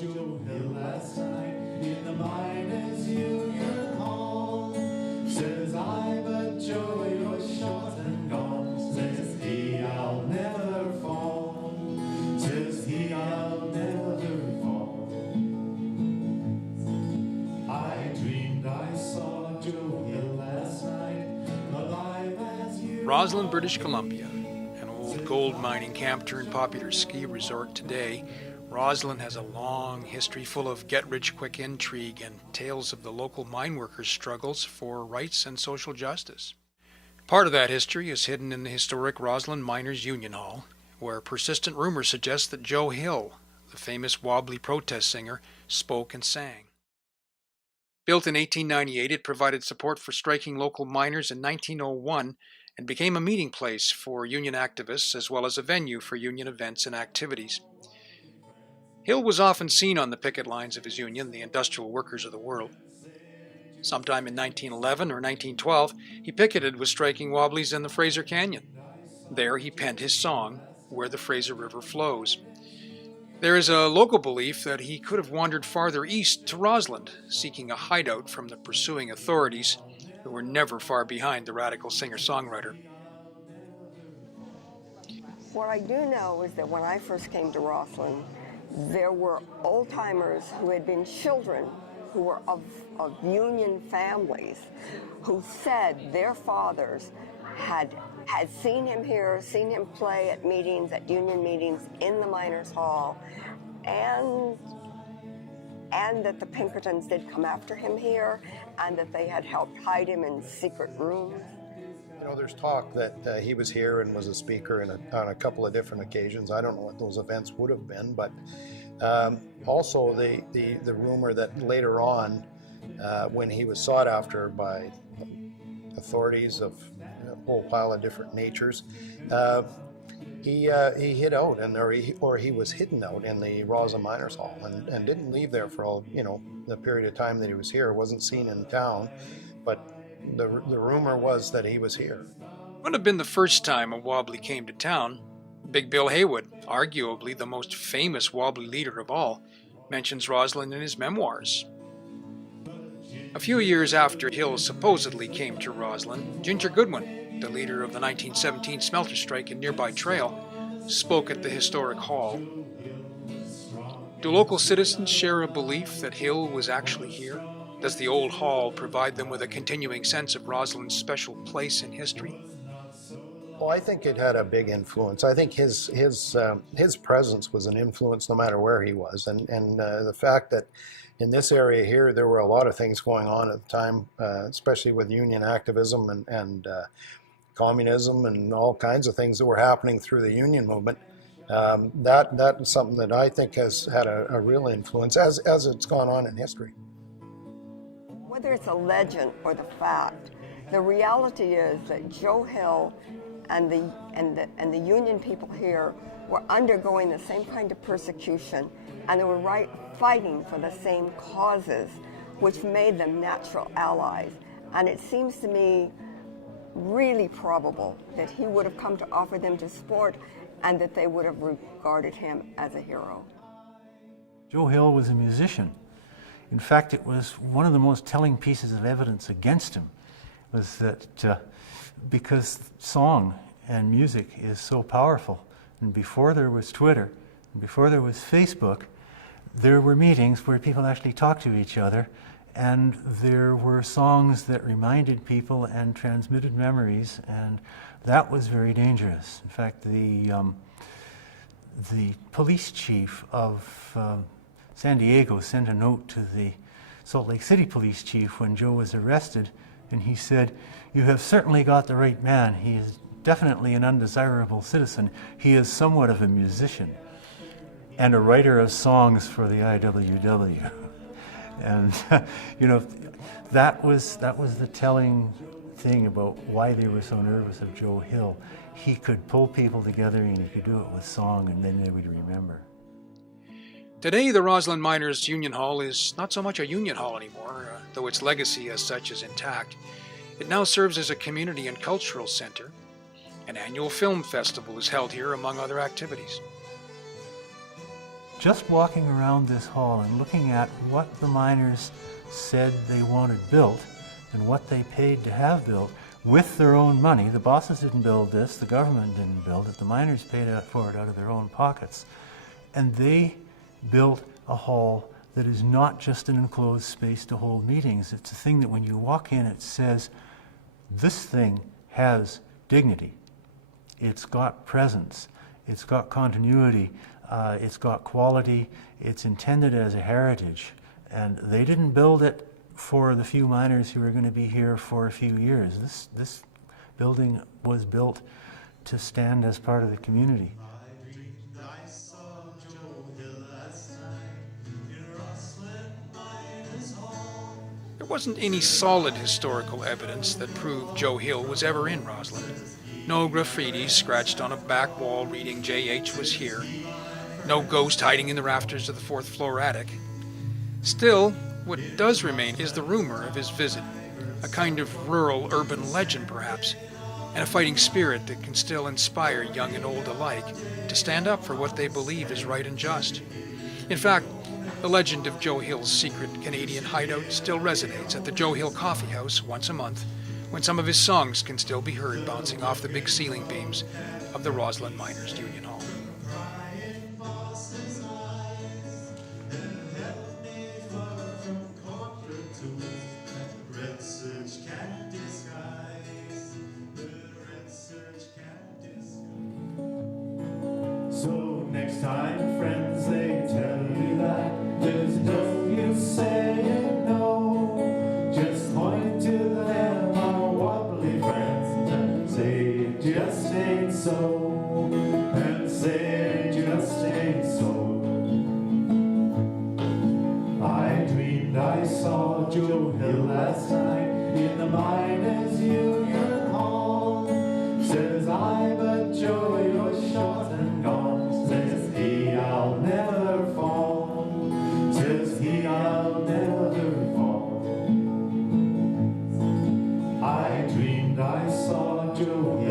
Joe Hill last night in the miners' union hall. Says I, but Joe, you're shot and gone. Says he, I'll never fall. Says he, I'll never fall. I dreamed I saw Joe Hill last night, alive as you. Roslyn, British Columbia, an old gold mining camp turned popular ski resort today. Roslyn has a long history full of get-rich-quick intrigue and tales of the local mine workers' struggles for rights and social justice. Part of that history is hidden in the historic Roslyn Miners' Union Hall, where persistent rumors suggest that Joe Hill, the famous wobbly protest singer, spoke and sang. Built in 1898, it provided support for striking local miners in 1901 and became a meeting place for union activists as well as a venue for union events and activities. Hill was often seen on the picket lines of his union, the Industrial Workers of the World. Sometime in 1911 or 1912, he picketed with striking wobblies in the Fraser Canyon. There he penned his song, Where the Fraser River Flows. There is a local belief that he could have wandered farther east to Roslyn, seeking a hideout from the pursuing authorities, who were never far behind the radical singer-songwriter. What I do know is that when I first came to Roslyn, there were old-timers who had been children who were of union families who said their fathers had seen him here, seen him play at meetings, at union meetings in the Miners' Hall, and that the Pinkertons did come after him here, and that they had helped hide him in secret rooms. You know, there's talk that he was here and was a speaker on a couple of different occasions. I don't know what those events would have been, but also the rumor that later on, when he was sought after by authorities of a whole pile of different natures, he hid out, or he was hidden out in the Roslyn Miners' Hall and didn't leave there for all, the period of time that he was here. Wasn't seen in town, but the rumor was that he was here. It would have been the first time a wobbly came to town. Big Bill Haywood, arguably the most famous wobbly leader of all, mentions Roslyn in his memoirs. A few years after Hill supposedly came to Roslyn, Ginger Goodwin, the leader of the 1917 smelter strike in nearby Trail, spoke at the historic hall. Do local citizens share a belief that Hill was actually here? Does the old hall provide them with a continuing sense of Roslyn's special place in history? Well, I think it had a big influence. I think his presence was an influence no matter where he was, and the fact that in this area here there were a lot of things going on at the time, especially with union activism and communism and all kinds of things that were happening through the union movement. That is something that I think has had a real influence as it's gone on in history. Whether it's a legend or the fact, the reality is that Joe Hill and the union people here were undergoing the same kind of persecution, and they were fighting for the same causes, which made them natural allies. And it seems to me really probable that he would have come to offer them to support, and that they would have regarded him as a hero. Joe Hill was a musician. In fact, it was one of the most telling pieces of evidence against him, was that because song and music is so powerful, and before there was Twitter, and before there was Facebook, there were meetings where people actually talked to each other, and there were songs that reminded people and transmitted memories, and that was very dangerous. In fact, the police chief of San Diego sent a note to the Salt Lake City police chief when Joe was arrested, and he said, "You have certainly got the right man. He is definitely an undesirable citizen. He is somewhat of a musician and a writer of songs for the IWW." And that was the telling thing about why they were so nervous of Joe Hill. He could pull people together, and he could do it with song, and then they would remember. Today, the Roslyn Miners' Union Hall is not so much a union hall anymore, though its legacy as such is intact. It now serves as a community and cultural center. An annual film festival is held here, among other activities. just walking around this hall and looking at what the miners said they wanted built and what they paid to have built with their own money. The bosses didn't build this, the government didn't build it, the miners paid for it out of their own pockets. And they built a hall that is not just an enclosed space to hold meetings. It's a thing that when you walk in, it says, this thing has dignity. It's got presence. It's got continuity. It's got quality. It's intended as a heritage. And they didn't build it for the few miners who are going to be here for a few years. This building was built to stand as part of the community. There wasn't any solid historical evidence that proved Joe Hill was ever in Roslyn. No graffiti scratched on a back wall reading J.H. was here. No ghost hiding in the rafters of the fourth floor attic. Still, what does remain is the rumor of his visit, a kind of rural urban legend perhaps, and a fighting spirit that can still inspire young and old alike to stand up for what they believe is right and just. In fact, the legend of Joe Hill's secret Canadian hideout still resonates at the Joe Hill Coffee House once a month, when some of his songs can still be heard bouncing off the big ceiling beams of the Roslyn Miners Union Hall. So next time, friends, they tell you that there's no use saying no. Just point to them, our wobbly friends, and say it just ain't so. And say it just ain't so. I dreamed I saw Joe Hill last night in the Miners Union Hall. Says I, but Joe, you're short and gone. Says he, I'll never fall. Says he, I'll never fall. I dreamed I saw Joe Hill